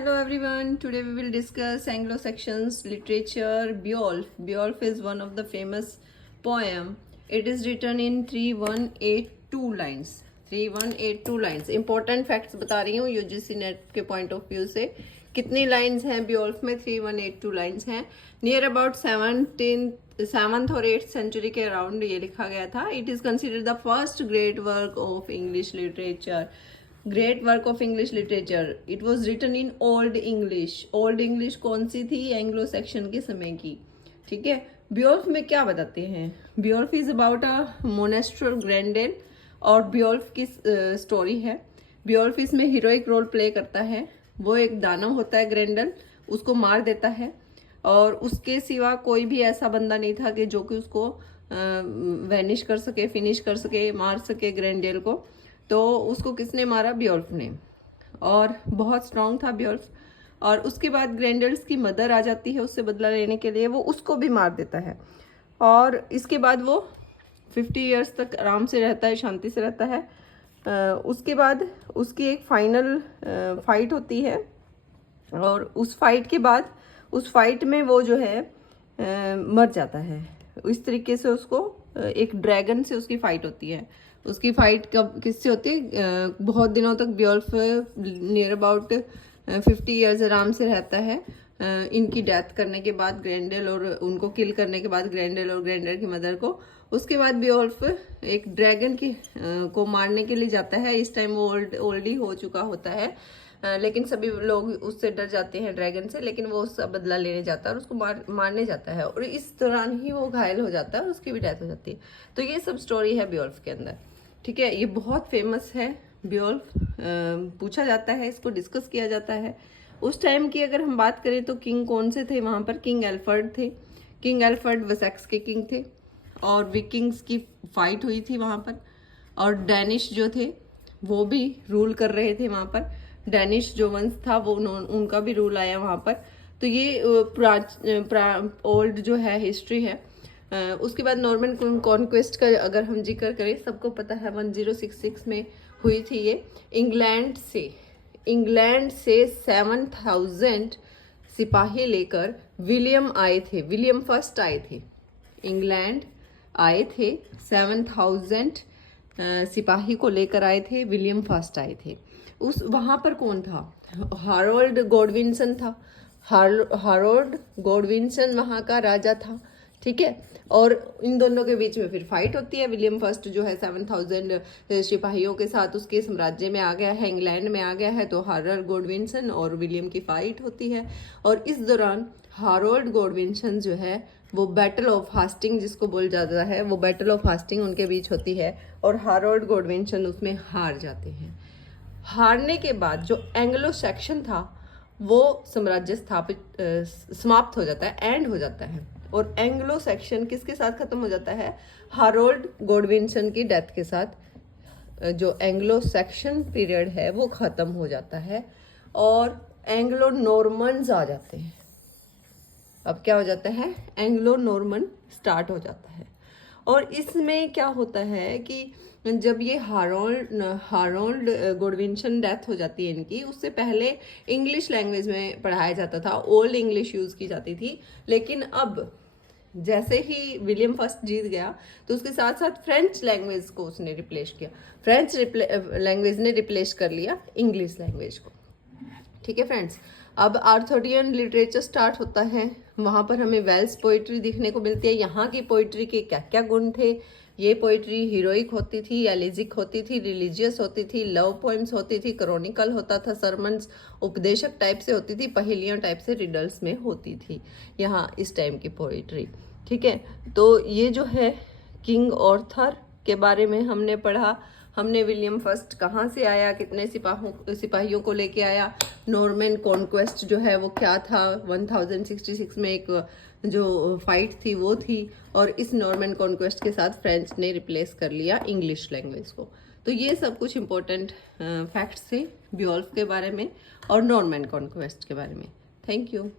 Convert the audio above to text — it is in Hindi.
Hello everyone, today we will discuss Anglo-Saxons literature. Beowulf. Beowulf is one of the famous poem. It is written in 3182 lines. 3182 lines. Important facts बता रही हूँ यूजीसी नेट के पॉइंट ऑफ व्यू से. कितनी लाइन्स हैं Beowulf में? 3182 लाइन्स हैं. नियर अबाउट 7th और 8th सेंचुरी के अराउंड ये लिखा गया था. It is considered the first great work of English literature. Great work of English literature. It was written in Old English. Old English कौन सी थी? एंग्लो सेक्शन के समय की. ठीक है. बियोल्फ में क्या बताते हैं? बियोल्फ इज अबाउट अ मोनेस्ट्रल ग्रैंडेल और बियोल्फ की स्टोरी है. बियोल्फ इसमें हीरोइक रोल प्ले करता है. वो एक दानव होता है ग्रैंडल, उसको मार देता है और उसके सिवा कोई भी ऐसा बंदा नहीं था कि जो कि उसको वैनिश कर सके, फिनिश कर सके, मार सके ग्रैंडेल को. तो उसको किसने मारा? बियोल्फ ने. और बहुत स्ट्रांग था बियोल्फ. और उसके बाद ग्रैंडल्स की मदर आ जाती है उससे बदला लेने के लिए. वो उसको भी मार देता है. और इसके बाद वो 50 ईयर्स तक आराम से रहता है, शांति से रहता है. उसके बाद उसकी एक फाइनल फाइट होती है. और उस फाइट के बाद उस फाइट में वो जो है मर जाता है. इस तरीके से उसको एक ड्रैगन से उसकी फाइट होती है. उसकी फाइट कब किससे होती है? बहुत दिनों तक बियोल्फ नियर अबाउट 50 ईयर्स आराम से रहता है. इनकी डेथ करने के बाद ग्रैंडल और उनको किल करने के बाद ग्रैंडल और ग्रैंडल की मदर को. उसके बाद बियोल्फ एक ड्रैगन की को मारने के लिए जाता है. इस टाइम वो ओल्ड ही हो चुका होता है. लेकिन सभी लोग उससे डर जाते हैं ड्रैगन से. लेकिन वो उसका बदला लेने जाता है और उसको मारने जाता है. और इस दौरान ही वो घायल हो जाता है और उसकी भी डेथ हो जाती है. तो ये सब स्टोरी है बियोल्फ के अंदर. ठीक है. ये बहुत फेमस है बियोल्फ. पूछा जाता है, इसको डिस्कस किया जाता है. उस टाइम की अगर हम बात करें तो किंग कौन से थे वहाँ पर? किंग एल्फर्ड थे. किंग एल्फर्ड वेसेक्स के किंग थे. और विकिंग्स की फाइट हुई थी वहाँ पर. और डैनिश जो थे वो भी रूल कर रहे थे वहाँ पर. डैनिश जो वंश था वो उनका भी रूल आया वहाँ पर. तो ये ओल्ड जो है हिस्ट्री है. उसके बाद नॉर्मन कॉन्क्वेस्ट का अगर हम जिक्र करें, सबको पता है 1066 में हुई थी ये. इंग्लैंड से 7000 सिपाही लेकर विलियम आए थे. विलियम फर्स्ट आए थे. इंग्लैंड आए थे. 7000 सिपाही को लेकर आए थे. विलियम फर्स्ट आए थे. उस वहाँ पर कौन था? हारोल्ड गॉडविंसन था. हारोल्ड गॉडविंसन वहाँ का राजा था. ठीक है. और इन दोनों के बीच में फिर फाइट होती है. विलियम फर्स्ट जो है 7000 सिपाहियों के साथ उसके साम्राज्य में आ गया है, इंग्लैंड में आ गया है. तो हारोल्ड गॉडविंसन और विलियम की फाइट होती है. और इस दौरान हारोल्ड गॉडविंसन जो है वो बैटल ऑफ हास्टिंग जिसको बोल जाता है, वो बैटल ऑफ हास्टिंग उनके बीच होती है. और हारोल्ड गॉडविंसन उसमें हार जाते हैं. हारने के बाद जो एंग्लो सेक्शन था वो साम्राज्य समाप्त हो जाता है, एंड हो जाता है. और एंग्लो सेक्शन किसके साथ खत्म हो जाता है? हारोल्ड गॉडविंसन की डेथ के साथ जो एंग्लो सेक्शन पीरियड है वो खत्म हो जाता है. और एंग्लो नॉर्मन्स आ जाते हैं. अब क्या हो जाता है? एंग्लो नॉर्मन स्टार्ट हो जाता है. और इसमें क्या होता है कि जब ये हारोल्ड गॉडविंसन डेथ हो जाती है इनकी, उससे पहले इंग्लिश लैंग्वेज में पढ़ाया जाता था. ओल्ड इंग्लिश यूज़ की जाती थी. लेकिन अब जैसे ही विलियम फर्स्ट जीत गया तो उसके साथ साथ फ्रेंच लैंग्वेज को उसने रिप्लेस किया. फ्रेंच लैंग्वेज ने रिप्लेस कर लिया इंग्लिश लैंग्वेज को. ठीक है फ्रेंड्स. अब आर्थोडियन लिटरेचर स्टार्ट होता है. वहाँ पर हमें वेल्स पोइट्री दिखने को मिलती है. यहाँ की पोइट्री के क्या क्या गुण थे? ये पोइट्री हीरोइक होती थी, एलिजिक होती थी, रिलीजियस होती थी, लव पोइम्स होती थी, क्रॉनिकल होता था, सरमन्स उपदेशक टाइप से होती थी, पहेलियाँ टाइप से रिडल्स में होती थी यहाँ इस टाइम की पोइट्री. ठीक है. तो ये जो है किंग ऑर्थर के बारे में हमने पढ़ा. हमने विलियम फर्स्ट कहाँ से आया, कितने सिपाहियों को लेके आया, नॉर्मन कॉन्क्वेस्ट जो है वो क्या था, 1066 में एक जो फाइट थी वो थी. और इस नॉर्मन कॉन्क्वेस्ट के साथ फ्रेंच ने रिप्लेस कर लिया इंग्लिश लैंग्वेज को. तो ये सब कुछ इम्पोर्टेंट फैक्ट्स थे बियोल्फ के बारे में और नॉर्मन कॉन्क्वेस्ट के बारे में. Thank you.